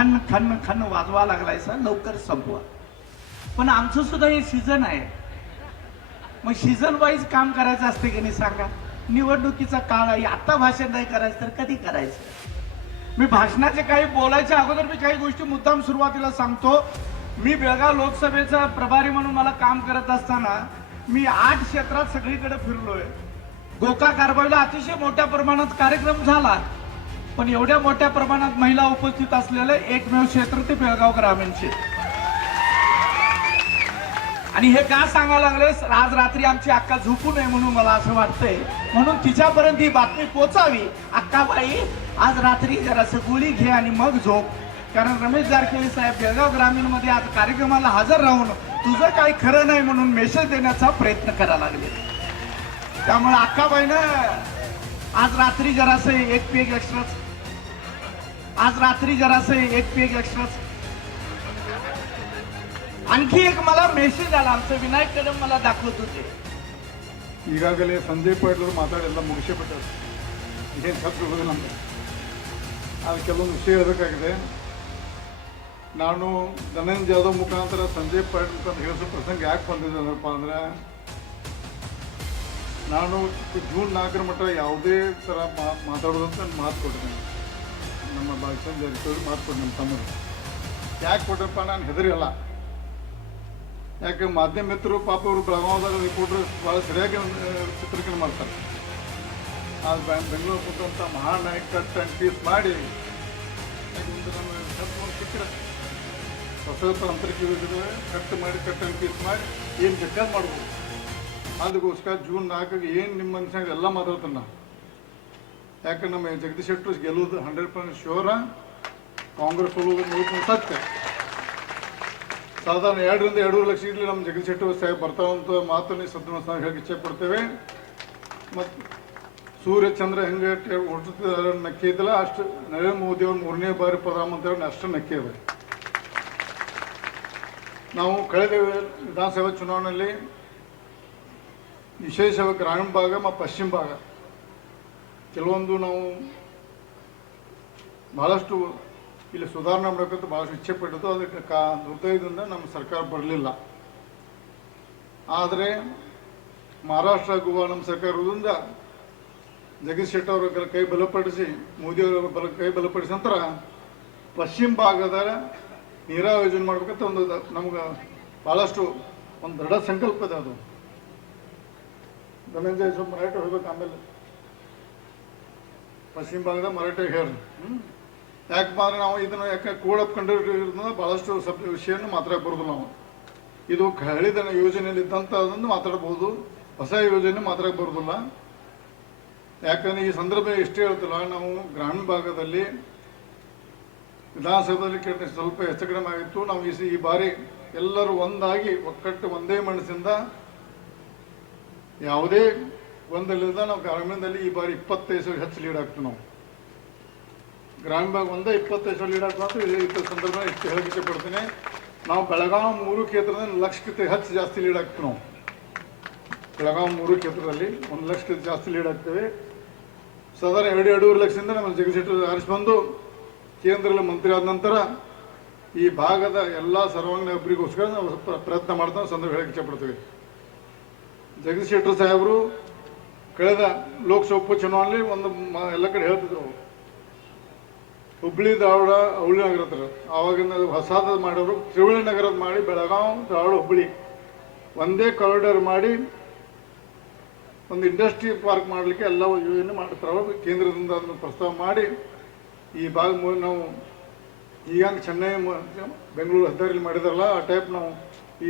खन खन खन वाजवा लागलाय सर, लवकर संपवा. पण आमचं सुद्धा हे सीझन आहे. मग सीझन वाईज काम करायचं असते की नाही सांगा. निवडणुकीचा काळ आहे, आता भाषण नाही करायचं तर कधी करायचं. मी भाषणाचे काही बोलायच्या अगोदर मी काही गोष्टी मुद्दाम सुरुवातीला सांगतो. मी बेळगाव लोकसभेचा प्रभारी म्हणून मला काम करत असताना मी 8 क्षेत्रात सगळीकडे फिरलोय. गोका कारभारीला अतिशय मोठ्या प्रमाणात कार्यक्रम झाला, पण एवढ्या मोठ्या प्रमाणात महिला उपस्थित असलेले एकमेव क्षेत्र ते बेळगाव ग्रामीण क्षेत्र. आणि हे का सांगायला लागले, आज रात्री आमची अक्का झोपू नये म्हणून मला असं वाटतंय, म्हणून तिच्यापर्यंत ही बातमी पोचावी. अक्काबाई आज रात्री जरासं गोळी घे आणि मग झोप, कारण रमेश जारखेडी साहेब बेळगाव ग्रामीण मध्ये आज कार्यक्रमाला हजर राहून तुझं काही खरं नाही म्हणून मेसेज देण्याचा प्रयत्न करायला लागले. त्यामुळे अक्काबाईनं आज रात्री जरासं एक पेग एक्स्ट्राच, आज रात्री जरासं एक पेग एक्स्ट्राच. आणखी एक मला मेसेज आला, आमचं विनायक कदम मला दाखवत होते. ಈಗಾಗಲೇ ಸಂಜಯ್ ಪಾಟೀಲ್ ಮಾತಾಡೆಲ್ಲ ಮುಗಿಸಿಬಿಟ್ಟರು. ಏನು ತಪ್ಪಿರೋದು ನಮಗೆ ಅದು ಕೆಲವೊಂದು ವಿಷಯ ಹೇಳಬೇಕಾಗಿದೆ. ನಾನು ಧನಂಜಯ ಜಾಧವ್ ಮುಖಾಂತರ ಸಂಜಯ್ ಪಾಟೀಲ್ ಅಂತ ಹೇಳಿಸೋ ಪ್ರಸಂಗ ಯಾಕೆ ಬಂದಿದ್ದಪ್ಪ ಅಂದರೆ, ನಾನು ಜೂನ್ 4 ಮಟ್ಟ ಯಾವುದೇ ಥರ ಮಾತಾಡೋದಂತ ನಾನು ಮಾತು ಕೊಟ್ಟಿದ್ದೇನೆ. ನಮ್ಮ ಭಾಷಣ ಜಾರಕಿಹೊಳಿ ಮಾತು ಕೊಟ್ಟು ನಮ್ಮ ತಮ್ಮರು ಯಾಕೆ ಕೊಟ್ಟಪ್ಪ, ನಾನು ಹೆದರಿಲ್ಲ. ಯಾಕೆ ಮಾಧ್ಯಮ ಮಿತ್ರರು ಪಾಪ ಅವರು ಬೆಳಗಾವದಾಗ ರಿಪೋರ್ಟರ್ ಭಾಳ ಸರಿಯಾಗಿ ಚಿತ್ರೀಕರಣ ಮಾಡ್ತಾರೆ. ಆ ಬೆಂಗಳೂರು ಕೊಟ್ಟಂಥ ಮಹಾನಾಯಕ ಕಟ್ ಆ್ಯಂಡ್ ಪೀಸ್ ಮಾಡಿ ಯಾಕಂದ್ರೆ ನಮ್ಮ ಒಂದು ಸಿಕ್ಕರೆ ಹೊಸ ಅಂತರಿಕ್ಷ ಕಟ್ ಆ್ಯಂಡ್ ಪೀಸ್ ಮಾಡಿ ಏನು ಬೇಕಾದ್ ಮಾಡ್ಬೋದು. ಅದಕ್ಕೋಸ್ಕರ ಜೂನ್ 4 ಏನು ನಿಮ್ಮ ಮನುಷ್ಯನಾಗ ಎಲ್ಲ ಮಾತಾಡ್ತಾನೆ ನಾನು. ಯಾಕೆ ನಮ್ಮ ಜಗದೀಶ್ ಶೆಟ್ಟರ್ ಗೆಲ್ಲೋದು 100% ಶ್ಯೂರ, ಕಾಂಗ್ರೆಸ್ ಸೋಲೋದು ಸತ್ಯ. ಸಾಧಾರಣ 2 ರಿಂದ 2.5 ಲಕ್ಷ ಇಡ್ಲಿ ನಮ್ಮ ಜಗದೀಶ್ ಶೆಟ್ಟರ್ ಸಾಹೇಬ್ ಬರ್ತಾವಂತ ಮಾತನ್ನು ಸದ್ಯ ನಾವು ಹೇಳಕ್ಕೆ ಇಚ್ಛೆ ಪಡ್ತೇವೆ. ಮತ್ತು ಸೂರ್ಯ ಚಂದ್ರ ಹೆಂಗೆ ಹುಟ್ಟುತ್ತಿದ್ದಾರೆ ನಕ್ಕೆ ಇದ್ದಲ್ಲ, ಅಷ್ಟು ನರೇಂದ್ರ ಮೋದಿ ಅವರು 3ನೇ ಬಾರಿ ಪ್ರಧಾನಮಂತ್ರಿ ಅಷ್ಟು ನಕ್ಕೆ ಇದೆ. ನಾವು ಕಳೆದ ವಿಧಾನಸಭಾ ಚುನಾವಣೆಯಲ್ಲಿ ವಿಶೇಷವಾಗಿ ಗ್ರಾಮೀಣ ಭಾಗ ಮತ್ತು ಪಶ್ಚಿಮ ಭಾಗ ಕೆಲವೊಂದು ನಾವು ಬಹಳಷ್ಟು ಇಲ್ಲಿ ಸುಧಾರಣೆ ಮಾಡಬೇಕಂತ ಭಾಳಷ್ಟು ಇಚ್ಛೆ ಪಟ್ಟಿದ್ದು. ಅದಕ್ಕೆ ದುರ್ದೈವದಿಂದ ನಮ್ಮ ಸರ್ಕಾರ ಬರಲಿಲ್ಲ. ಆದರೆ ಮಹಾರಾಷ್ಟ್ರ ಗೋವಾ ನಮ್ಮ ಸರ್ಕಾರದಿಂದ ಜಗದೀಶ್ ಶೆಟ್ಟರ್ ಅವರ ಕೈ ಬಲಪಡಿಸಿ, ಮೋದಿಯವರ ಕೈ ಬಲಪಡಿಸಿ ನಂತರ ಪಶ್ಚಿಮ ಭಾಗದ ನೀರಾವರಿ ಯೋಜನೆ ಮಾಡ್ಬೇಕಂತ ಒಂದು ನಮ್ಗೆ ಭಾಳಷ್ಟು ಒಂದು ದೃಢ ಸಂಕಲ್ಪ ಇದೆ. ಅದು ಧನಂಜಯ ಸ್ವಲ್ಪ ಮರಾಠಿ ಹೋಗ್ಬೇಕು. ಆಮೇಲೆ ಪಶ್ಚಿಮ ಭಾಗದ ಮರಾಠಿ ಹೇಳಿ ಯಾಕಪ್ಪ ಅಂದರೆ ನಾವು ಇದನ್ನು ಯಾಕೆ ಕೋಡ್ ಆಫ್ ಕಂಡಕ್ಟ್ ಇರೋದ್ರಿಂದ ಭಾಳಷ್ಟು ವಿಷಯವನ್ನು ಮಾತಾಡಕ್ಕೆ ಬರೋದು. ನಾವು ಇದು ಹಳಿದ ಯೋಜನೆಯಲ್ಲಿ ಇದ್ದಂಥದ್ದನ್ನು ಮಾತಾಡ್ಬೋದು, ಹೊಸ ಯೋಜನೆ ಮಾತಾಡಕ್ಕೆ ಬರೋದಿಲ್ಲ. ಯಾಕಂದರೆ ಈ ಸಂದರ್ಭ ಎಷ್ಟೇ ಹೇಳ್ತಿಲ್ಲ, ನಾವು ಗ್ರಾಮೀಣ ಭಾಗದಲ್ಲಿ ವಿಧಾನಸಭೆಯಲ್ಲಿ ಕೇಳಿದ ಸ್ವಲ್ಪ ಹೆಚ್ಚು ಕಡಿಮೆ ಆಗಿತ್ತು. ನಾವು ಈ ಬಾರಿ ಎಲ್ಲರೂ ಒಂದಾಗಿ ಒಕ್ಕಟ್ಟು ಒಂದೇ ಮನಸ್ಸಿಂದ ಯಾವುದೇ ಒಂದಲ್ಲಿದ್ದ ನಾವು ಗ್ರಾಮೀಣದಲ್ಲಿ ಈ ಬಾರಿ 25 ಹೆಚ್ಚು ಲೀಡ್ ಆಗ್ತೀವಿ. ನಾವು ಗ್ರಾಮೀಣ ಭಾಗ 25 ಲೀಡ್ ಆಗ್ತದೆ. ಈ ಸಂದರ್ಭ ಇಷ್ಟು ಹೇಳಕ್ಕೆ ಪಡ್ತೀನಿ. ನಾವು ಬೆಳಗಾವಿ 3 ಕ್ಷೇತ್ರದಲ್ಲಿ 1 ಲಕ್ಷಕ್ಕಿಂತ ಹೆಚ್ಚು ಜಾಸ್ತಿ ಲೀಡ್ ಆಗ್ತೀವಿ. ನಾವು ಬೆಳಗಾವಿ 3 ಕ್ಷೇತ್ರದಲ್ಲಿ 1 ಲಕ್ಷಕ್ಕಿಂತ ಜಾಸ್ತಿ ಲೀಡ್ ಆಗ್ತೇವೆ. ಸಾಧಾರಣ 2.5 ಲಕ್ಷದಿಂದ ನಮ್ಮ ಜಗದೀಶ್ ಶೆಟ್ಟರ್ ಆರಿಸಿ ಬಂದು ಕೇಂದ್ರದಲ್ಲಿ ಮಂತ್ರಿ ಆದ ನಂತರ ಈ ಭಾಗದ ಎಲ್ಲ ಸರ್ವಾಂಗೀಣ ಅಭಿವೃದ್ಧಿಗೋಸ್ಕರ ನಾವು ಪ್ರಯತ್ನ ಮಾಡ್ತಾ ಸಂದರ್ಭ ಹೇಳಕ್ಕೆ ಇಷ್ಟಪಡ್ತೀವಿ. ಜಗದೀಶ್ ಶೆಟ್ಟರ್ ಸಾಹೇಬರು ಕಳೆದ ಲೋಕಸಭಾ ಉಪಚುನಾವಣೆಯಲ್ಲಿ ಒಂದು ಎಲ್ಲ ಕಡೆ ಹೇಳ್ತಿದ್ರು, ಹುಬ್ಬಳ್ಳಿ ಧಾರವಾಡ ಅವಳಿ ನಗರ ಹತ್ರ ಆವಾಗಿನ ಹೊಸಾದ ಮಾಡೋರು ತ್ರಿವಳಿ ನಗರದ ಮಾಡಿ ಬೆಳಗಾವಿ ಧಾರವಾಡ ಹುಬ್ಬಳ್ಳಿ ಒಂದೇ ಕಾರಿಡಾರ್ ಮಾಡಿ ಒಂದು ಇಂಡಸ್ಟ್ರಿ ಪಾರ್ಕ್ ಮಾಡಲಿಕ್ಕೆ ಎಲ್ಲ ಯೋಜನೆ ಮಾಡ್ತಾರೆ. ಕೇಂದ್ರದಿಂದ ಅದನ್ನು ಪ್ರಸ್ತಾವ ಮಾಡಿ ಈ ಭಾಗ ನಾವು ಈಗ ಚೆನ್ನೈ ಬೆಂಗಳೂರು ಹೆದ್ದಾರಿಲಿ ಮಾಡಿದಾರಲ್ಲ ಆ ಟೈಪ್ ನಾವು ಈ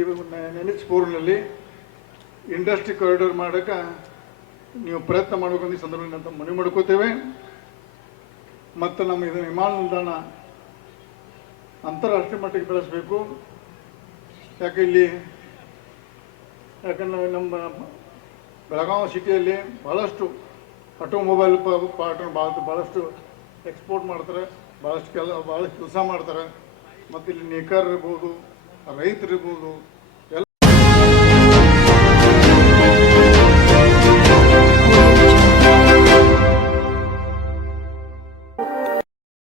NH4ನಲ್ಲಿ ಇಂಡಸ್ಟ್ರಿ ಕಾರಿಡಾರ್ ಮಾಡೋಕ್ಕೆ ನೀವು ಪ್ರಯತ್ನ ಮಾಡಬೇಕಂತ ಈ ಸಂದರ್ಭದಲ್ಲಿ ಅಂತ ಮನವಿ ಮಾಡ್ಕೋತೇವೆ. ಮತ್ತು ನಮ್ಮ ಇದು ವಿಮಾನ ನಿಲ್ದಾಣ ಅಂತಾರಾಷ್ಟ್ರೀಯ ಮಟ್ಟಿಗೆ ಬೆಳೆಸಬೇಕು. ಯಾಕಂದ್ರೆ ನಮ್ಮ ಬೆಳಗಾವಿ ಸಿಟಿಯಲ್ಲಿ ಭಾಳಷ್ಟು ಆಟೋಮೊಬೈಲ್ ಪಾರ್ಟ್ ಭಾಳಷ್ಟು ಎಕ್ಸ್ಪೋರ್ಟ್ ಮಾಡ್ತಾರೆ, ಭಾಳಷ್ಟು ಭಾಳಷ್ಟು ಕೆಲಸ ಮಾಡ್ತಾರೆ. ಮತ್ತು ಇಲ್ಲಿ ನೇಕಾರರು ಇರ್ಬೋದು, ರೈತರು ಇರ್ಬೋದು,